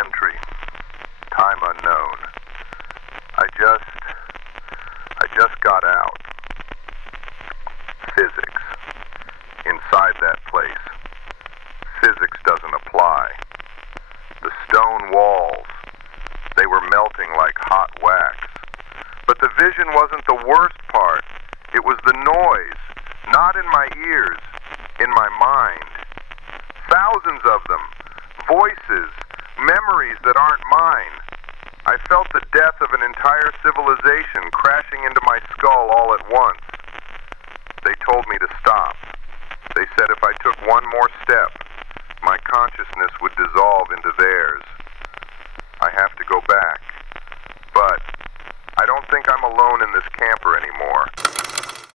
entry, time unknown. I just got out. Physics. Inside that place. Physics doesn't apply. The stone walls, they were melting like hot wax. But the vision wasn't the worst part. It was the noise, not in my ears, in my mind. Thousands of them, voices, memories that aren't mine. I felt the death of an entire civilization crashing into my skull all at once. They told me to stop. They said if I took one more step, my consciousness would dissolve into theirs. I have to go back. But I don't think I'm alone in this camper anymore.